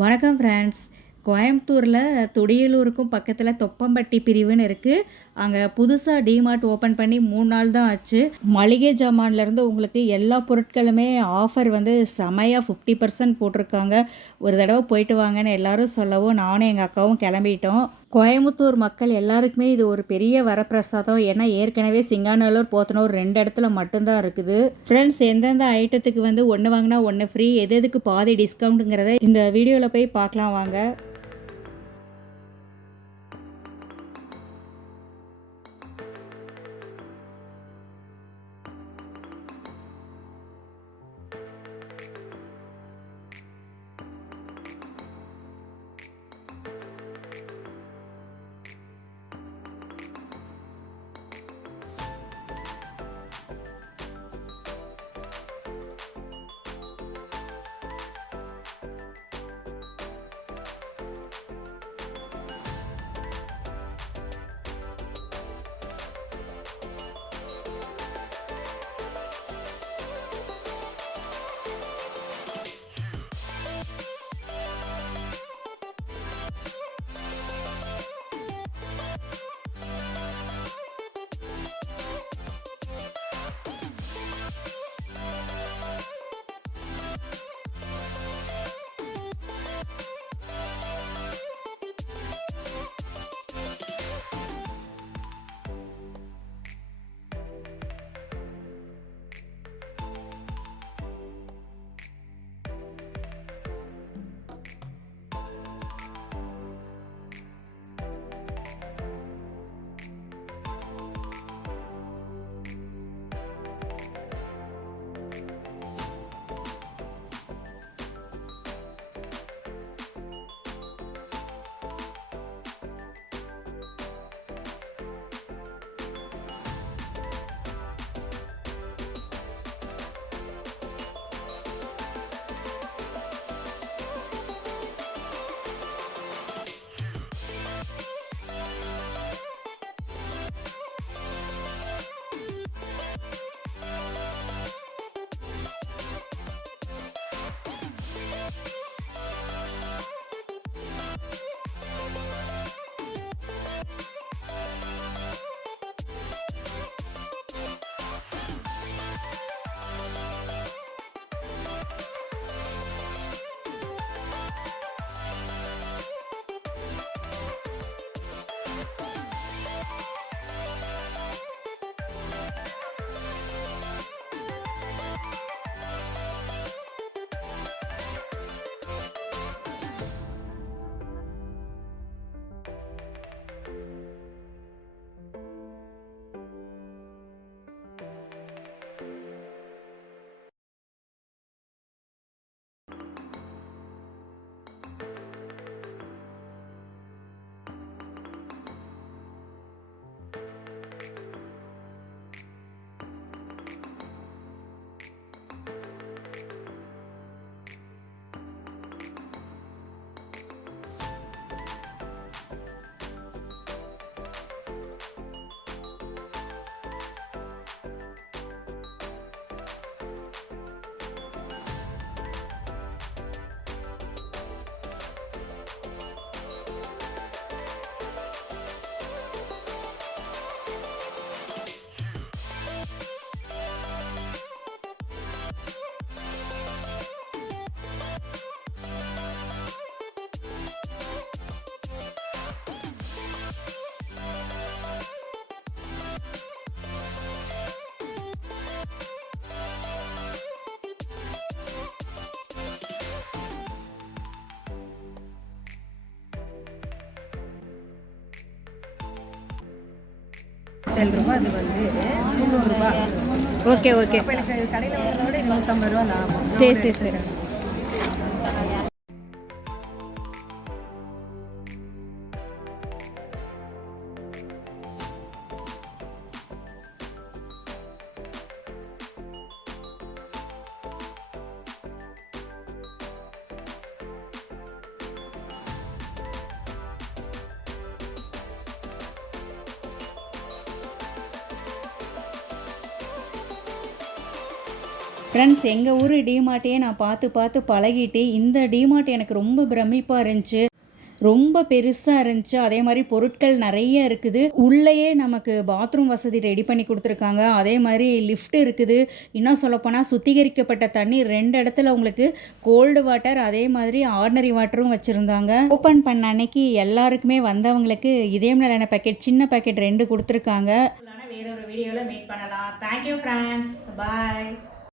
வணக்கம் ஃப்ரெண்ட்ஸ். கோயம்புத்தூரில் துடியலூருக்கும் பக்கத்தில் தொப்பம்பட்டி பிரிவுன்னு இருக்குது. அங்கே புதுசாக டிமார்ட் ஓப்பன் பண்ணி 3 நாள் தான் ஆச்சு. மளிகை ஜாமான்லேருந்து உங்களுக்கு எல்லா பொருட்களுமே ஆஃபர் வந்து செமையாக 50% போட்டிருக்காங்க. ஒரு தடவை போயிட்டு வாங்கன்னு எல்லாரும் சொல்லவும் நானும் எங்கள் அக்காவும் கிளம்பிட்டோம். கோயம்புத்தூர் மக்கள் எல்லாருக்குமே இது ஒரு பெரிய வரப்பிரசாதம். ஏன்னா ஏற்கனவே சிங்காநல்லூர், போத்தனூர் 2 இடத்துல மட்டும்தான் இருக்குது. ஃப்ரெண்ட்ஸ், எந்தெந்த ஐட்டத்துக்கு வந்து ஒன்று வாங்கினா ஒன்று ஃப்ரீ, எதுக்கு பாதி டிஸ்கவுண்ட்டுங்கிறத இந்த வீடியோவில் போய் பார்க்கலாம் வாங்க. ரூபா அது வந்து 300 ரூபா. Okay okay. அப்போ எனக்கு கடையில் வாங்குறத விட 150 ரூபா லாபம். சரி சரி சரி. ஃப்ரெண்ட்ஸ், எங்கள் ஊர் டிமார்ட்டையே நான் பார்த்து பார்த்து பழகிட்டு இந்த டிமார்ட் எனக்கு ரொம்ப பிரமிப்பாக இருந்துச்சு. ரொம்ப பெருசாக இருந்துச்சு. அதே மாதிரி பொருட்கள் நிறைய இருக்குது. உள்ளேயே நமக்கு பாத்ரூம் வசதி ரெடி பண்ணி கொடுத்துருக்காங்க. அதே மாதிரி லிஃப்ட் இருக்குது. இன்னும் சொல்லப்போனால் சுத்திகரிக்கப்பட்ட தண்ணீர் 2 இடத்துல உங்களுக்கு கோல்டு வாட்டர் அதே மாதிரி ஆர்டினரி வாட்டரும் வச்சுருந்தாங்க. ஓப்பன் பண்ண அன்னைக்கு எல்லாருக்குமே வந்தவங்களுக்கு இதயம் நலன பேக்கெட் சின்ன பேக்கெட் 2 கொடுத்துருக்காங்க. வேற ஒரு வீடியோவில் மீட் பண்ணலாம். தேங்க்யூ ஃப்ரெண்ட்ஸ், பாய்.